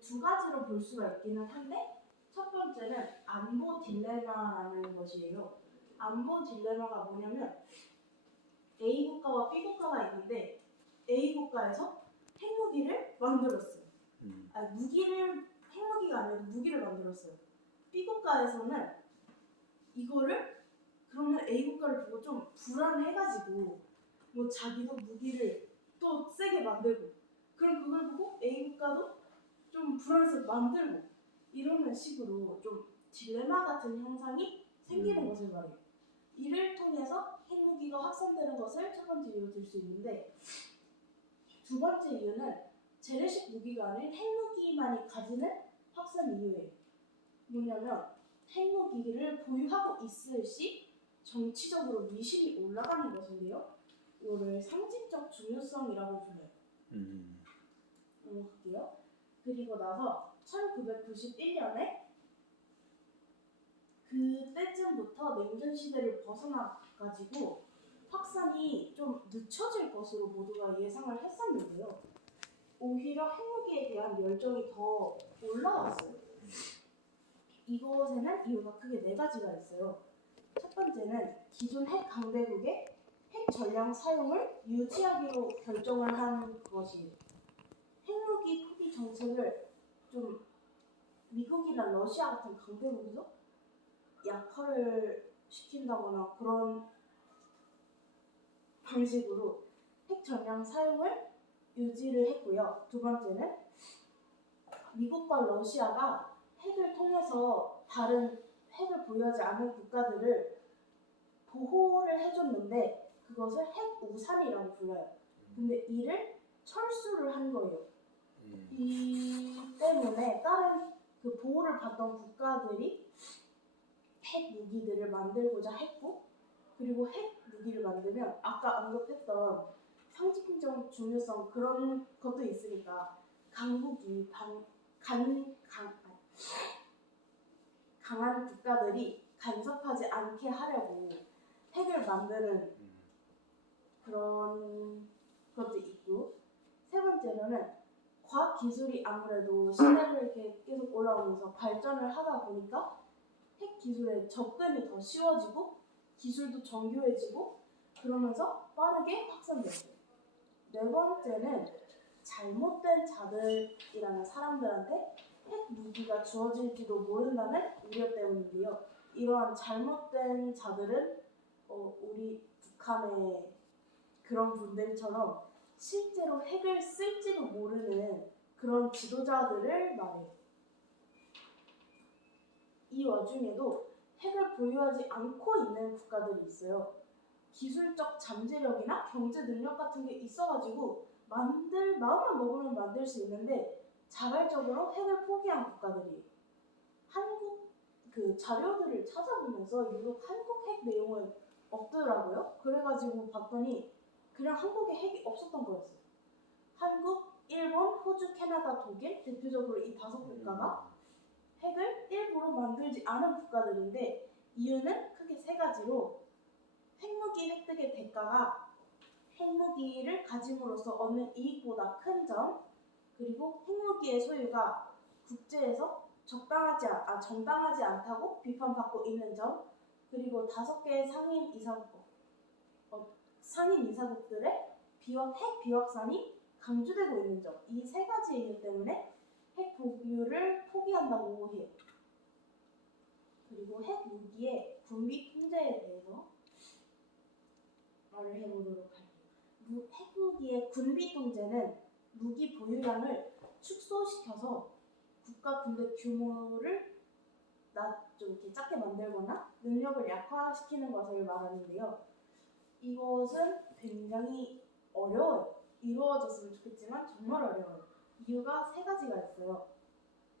두 가지로 볼 수가 있기는 한데 첫 번째는 안보 딜레마라는 것이에요. 안보 딜레마가 뭐냐면 A 국가와 B 국가가 있는데 A 국가에서 핵무기를 만들었어요. 핵무기가 아니라 무기를 만들었어요. B 국가에서는 이거를 그러면 A 국가를 보고 좀 불안해가지고 뭐 자기도 무기를 또 세게 만들고 그럼 그걸 보고 A 국가도 좀 불안해서 만들고 이러는 식으로 좀 딜레마 같은 현상이 생기는 것을 말해요. 이를 통해서 핵무기가 확산되는 것을 첫 번째 이유로 들 수 있는데 두 번째 이유는 재래식 무기가 아닌 핵무기만이 가지는 확산 이유예요. 뭐냐면 핵무기를 보유하고 있을 시 정치적으로 위신이 올라가는 것인데요. 이거를 상징적 중요성이라고 불러요. 넘어갈게요. 그리고 나서 1991년에 그때쯤부터 냉전 시대를 벗어나가지고 확산이 좀 늦춰질 것으로 모두가 예상을 했었는데요. 오히려 핵무기에 대한 열정이 더 올라왔어요. 이것에는 이유가 크게 네 가지가 있어요. 첫 번째는 기존 핵 강대국의 핵 전략 사용을 유지하기로 결정을 한 것이에요. 핵무기 포기 정책을 좀 미국이나 러시아 같은 강대국에서 약화를 시킨다거나 그런 방식으로 핵 전략 사용을 유지를 했고요. 두 번째는 미국과 러시아가 핵을 통해서 다른 핵을 보유하지 않은 국가들을 보호를 해줬는데 그것을 핵 우산이라고 불러요. 근데 이를 철수를 한 거예요. 이 때문에 다른 그 보호를 받던 국가들이 핵 무기들을 만들고자 했고 그리고 핵 무기를 만들면 아까 언급했던 상징적 중요성 그런 것도 있으니까 강국이 강한 국가들이 간섭하지 않게 하려고 핵을 만드는 그런 것도 있고 세 번째로는 과학 기술이 아무래도 시대를 이렇게 계속 올라오면서 발전을 하다 보니까 핵 기술에 접근이 더 쉬워지고 기술도 정교해지고 그러면서 빠르게 확산됐어요. 네 번째는 잘못된 자들이라는 사람들한테 핵 무기가 주어질지도 모른다는 우려 때문인데요. 이러한 잘못된 자들은 우리 북한의 그런 분들처럼 실제로 핵을 쓸지도 모르는 그런 지도자들을 말해요. 이 와중에도 핵을 보유하지 않고 있는 국가들이 있어요. 기술적 잠재력이나 경제 능력 같은 게 있어가지고 마음만 먹으면 만들 수 있는데 자발적으로 핵을 포기한 국가들이 한국 그 자료들을 찾아보면서 유독 한국 핵 내용은 없더라고요. 그래가지고 봤더니 그냥 한국에 핵이 없었던 거였어요. 한국, 일본, 호주, 캐나다, 독일 대표적으로 이 5국가가 핵을 일부러 만들지 않은 국가들인데 이유는 크게 세 가지로 핵무기 획득의 대가가 핵무기를 가짐으로써 얻는 이익보다 큰 점 그리고 핵무기의 소유가 국제에서 정당하지 않다고 비판받고 있는 점 그리고 5개의 상임 이사국들의 핵 비확산이 강조되고 있는 점 이 세 가지 이유 때문에 핵 보유를 포기한다고 해요. 그리고 핵 무기의 군비 통제에 대해서 말을 해보도록 할게요. 핵 무기의 군비 통제는 무기 보유량을 축소시켜서 국가 군대 규모를 좀 이렇게 작게 만들거나 능력을 약화시키는 것을 말하는데요. 이것은 굉장히 어려워요. 이루어졌으면 좋겠지만 정말 어려워요. 이유가 세 가지가 있어요.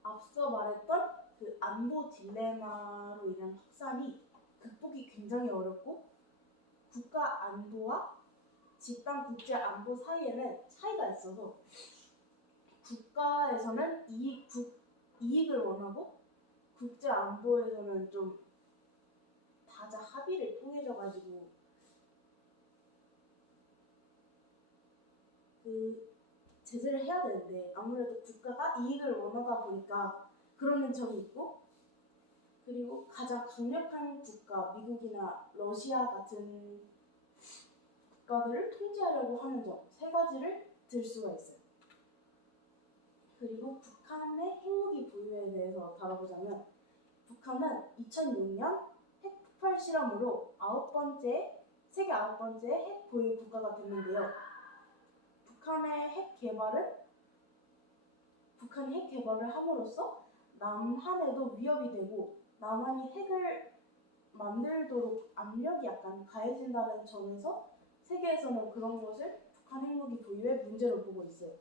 앞서 말했던 그 안보 딜레마로 인한 확산이 극복이 굉장히 어렵고 국가 안보와 집단 국제 안보 사이에는 차이가 있어서 국가에서는 이익을 원하고 국제 안보에서는 좀 다자 합의를 통해져 가지고 그 제재를 해야 되는데 아무래도 국가가 이익을 원하다 보니까 그러는 점이 있고, 그리고 가장 강력한 국가, 미국이나 러시아 같은 국가들을 통제하려고 하는 점, 세 가지를 들 수가 있어요. 그리고 북한의 핵무기 보유에 대해서 다뤄보자면, 북한은 2006년 핵 폭발 실험으로 세계 9번째 핵 보유 국가가 됐는데요. 북한이 핵 개발을 함으로써 남한에도 위협이 되고 남한이 핵을 만들도록 압력이 약간 가해진다는 점에서 세계에서는 그런 것을 북한 핵무기 보유의 문제로 보고 있어요.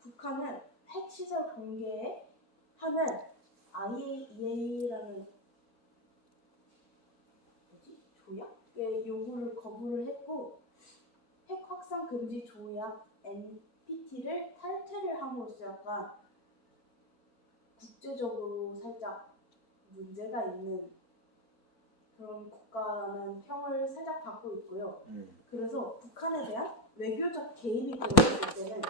북한은 핵시설 공개에 하는 IAEA라는 조약의 요구를 거부를 했고, 핵 확산 금지 조약 NPT를 탈퇴를 함으로써 약간 국제적으로 살짝 문제가 있는 그런 국가라는 평을 살짝 받고 있고요. 그래서 북한에 대한 외교적 개입이 들어갔을 때는